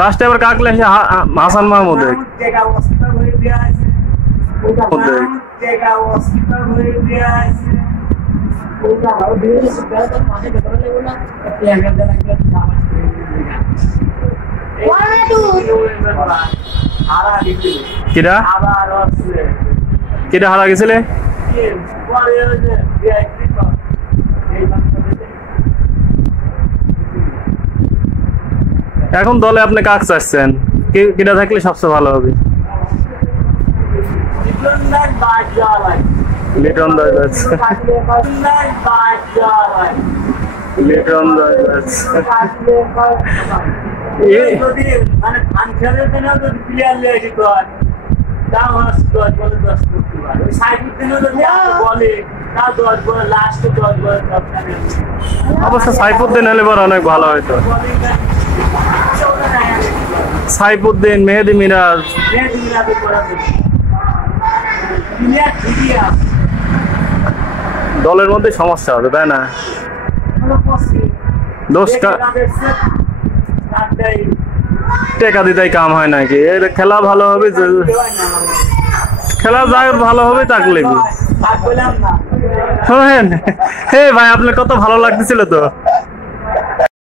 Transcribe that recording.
last এবার কাকলে হাসান মাহমুদ কিরা কিরা হারা গেছিলে এখন দলে আপনি কাক চাচ্ছেন কিরা থাকলে সবচেয়ে ভালো হবে লিটন দা যাচ্ছে লিটন দা যাচ্ছে মানে ধান খেলের জন্য যদি প্লেয়ার লেগে যেত দাম আছে 10 বলে 10 করতে পারে ওই সাইফুদ্দিনও যদি বলে তা 10 বলে লাস্টে 10 বলে অবশ্য সাইফুদ্দিন হলে বড় অনেক ভালো হতো সাইফুদ্দিন মেহেদি মিরাজ দলের মধ্যে সমস্যা হবে তাই না দোষটা টেকা দিতেই কাম হয় নাকি এর খেলা ভালো হবে খেলা যা ভালো হবে তাক লেগে হে ভাই আপনার কত ভালো লাগতেছিল তো